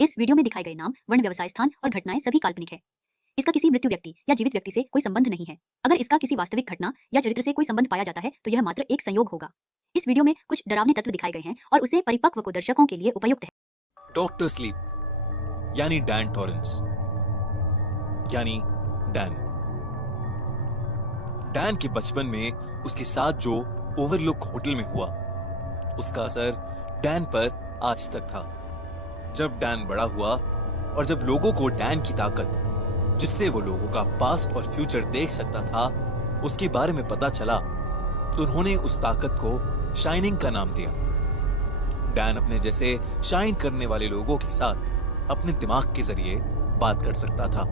इस वीडियो में दिखाए गए नाम, वर्ण, व्यवसाय स्थान और घटनाएं सभी काल्पनिक है। इसका किसी मृत्यु व्यक्ति या जीवित व्यक्ति से कोई संबंध नहीं है। अगर इसका किसी वास्तविक घटना या चरित्र से कोई संबंध पाया जाता है तो यह मात्र एक संयोग होगा। इस वीडियो में कुछ डरावने तत्व दिखाए गए हैं और उसे परिपक्व को दर्शकों के लिए उपयुक्त है। डॉक्टर स्लीप यानी डैन टॉरेंस यानी डैन। डैन के बचपन में उसके साथ जो ओवरलुक होटल में हुआ उसका असर डैन पर आज तक था। जब डैन बड़ा हुआ और जब लोगों को डैन की ताकत, जिससे वो लोगों का पास्ट और फ्यूचर देख सकता था, उसके बारे में पता चला तो उन्होंने उस ताकत को शाइनिंग का नाम दिया। डैन अपने जैसे शाइन करने वाले लोगों के साथ अपने दिमाग के जरिए बात कर सकता था।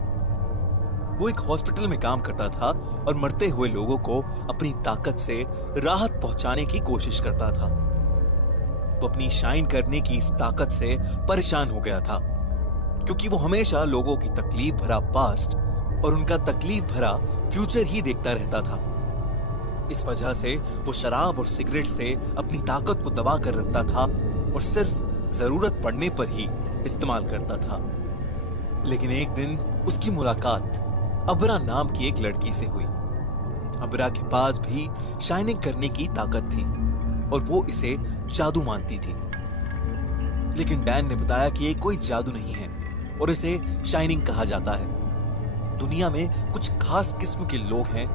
वो एक हॉस्पिटल में काम करता था और मरते हुए लोगों को अपनी ताकत से राहत पहुंचाने की कोशिश करता था। वो अपनी शाइन करने की इस ताकत से परेशान हो गया था क्योंकि वो हमेशा लोगों की तकलीफ भरा पास्ट और उनका तकलीफ भरा फ्यूचर ही देखता रहता था। इस वजह से वो शराब और सिगरेट से अपनी ताकत को दबा कर रखता था और सिर्फ जरूरत पड़ने पर ही इस्तेमाल करता था। लेकिन एक दिन उसकी मुलाकात अबरा नाम की एक लड़की से हुई। अबरा के पास भी शाइनिंग करने की ताकत थी और वो इसे जादू मानती थी। लेकिन डैन ने बताया कि ये कोई जादू नहीं है और इसे शाइनिंग कहा जाता है। दुनिया में कुछ खास किस्म के लोग हैं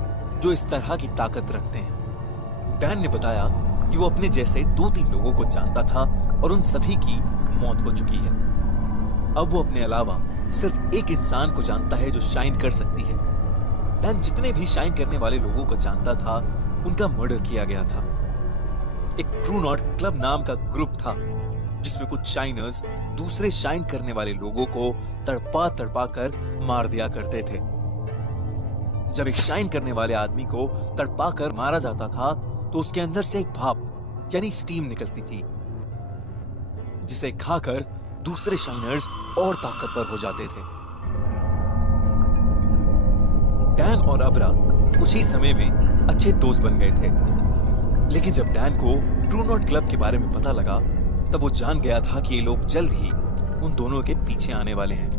जो इस तरह की ताकत रखते हैं। डैन ने बताया कि वो अपने जैसे 2-3 लोगों को जानता था और उन सभी की मौत हो चुकी है। अब वो अपने अलावा सिर्फ एक इंसान को जानता है जो शाइन कर सकती है। डैन जितने भी शाइन करने वाले लोगों को जानता था उनका मर्डर किया गया था। एक ट्रू नॉट क्लब नाम का ग्रुप था जिसमें कुछ शाइनर्स दूसरे शाइन करने वाले लोगों को तड़पा तड़पा कर मार दिया करते थे। जब एक शाइन करने वाले आदमी को तड़पा कर मारा जाता था तो उसके अंदर से एक भाप यानी स्टीम निकलती थी जिसे खाकर दूसरे शाइनर्स और ताकतवर हो जाते थे। डैन और अबरा कुछ ही समय में अच्छे दोस्त बन गए थे। लेकिन जब डैन को ट्रू नॉट क्लब के बारे में पता लगा तब वो जान गया था कि ये लोग जल्द ही उन दोनों के पीछे आने वाले हैं।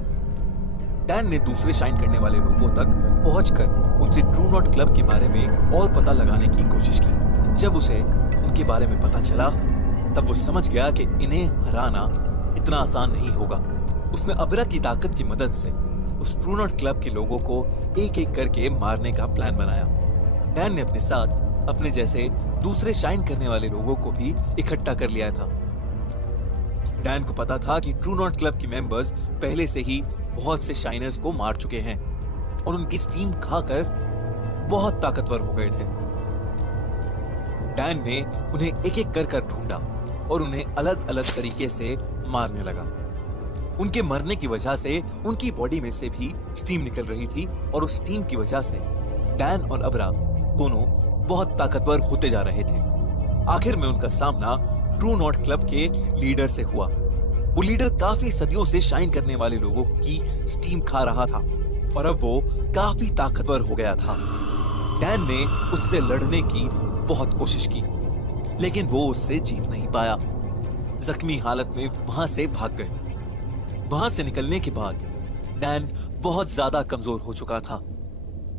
डैन ने दूसरे शाइन करने वाले लोगों तक पहुंचकर उनसे ट्रू नॉट क्लब के बारे में और पता लगाने की कोशिश की। जब उसे उनके बारे में पता चला तब वो समझ गया कि इन्हें हराना इतना आसान नहीं होगा। उसने अबरा की ताकत की मदद से उस ट्रू नॉट क्लब के लोगों को एक एक करके मारने का प्लान बनाया। डैन ने अपने साथ अपने जैसे दूसरे शाइन करने वाले लोगों को भी इकट्ठा कर लिया था। डैन को पता था कि ट्रू नॉट क्लब के मेंबर्स पहले से ही बहुत से शाइनर्स को मार चुके हैं और उनकी स्टीम खाकर बहुत ताकतवर हो गए थे। डैन ने उन्हें एक एक कर ढूंढा और उन्हें अलग अलग तरीके से मारने लगा। उनके मरने की वजह से उनकी बॉडी में से भी स्टीम निकल रही थी और उस स्टीम की वजह से डैन और अबरा दोनों बहुत ताकतवर होते जा रहे थे। आखिर में उनका सामना ट्रू नॉट क्लब के लीडर से हुआ। वो लीडर काफी सदियों से शाइन करने वाले लोगों की स्टीम खा रहा था और अब वो काफी ताकतवर हो गया था। डैन ने उससे लड़ने की बहुत कोशिश की लेकिन वो उससे जीत नहीं पाया। जख्मी हालत में वहां से भाग गए। वहां से निकलने के बाद डैन बहुत ज्यादा कमजोर हो चुका था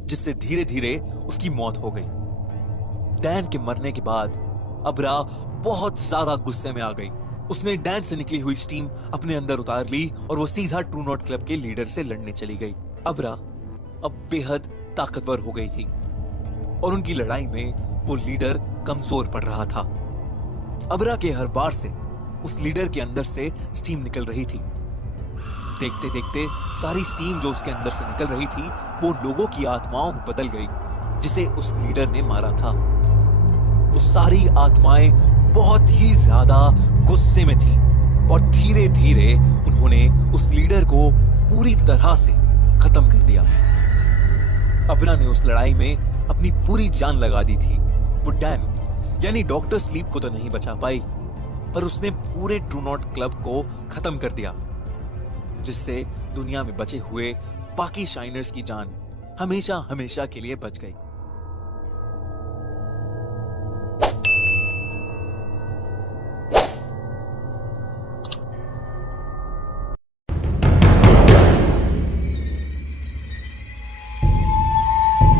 जिससे धीरे धीरे उसकी मौत हो गई। डैन के मरने के बाद अबरा बहुत ज्यादा गुस्से में आ गई। उसने डैन से निकली हुई स्टीम अपने अंदर उतार ली और वो सीधा ट्रू नॉट क्लब के लीडर से लड़ने चली गई। अबरा अब बेहद ताकतवर हो गई थी और उनकी लड़ाई में वो लीडर कमजोर पड़ रहा था। अबरा के हर बार से उस लीडर के अंदर से स्टीम निकल रही थी। देखते देखते सारी स्टीम जो उसके अंदर से निकल रही थी वो लोगों की आत्माओं में बदल गई जिसे उस लीडर ने मारा था। वो सारी आत्माएं बहुत ही ज्यादा गुस्से में थीं और धीरे धीरे उन्होंने उस लीडर को पूरी तरह से खत्म कर दिया। अबरा ने उस लड़ाई में अपनी पूरी जान लगा दी थी। वो डैन यानी डॉक्टर स्लीप को तो नहीं बचा पाई पर उसने पूरे ट्रू नॉट क्लब को खत्म कर दिया जिससे दुनिया में बचे हुए बाकी शाइनर्स की जान हमेशा हमेशा के लिए बच गई।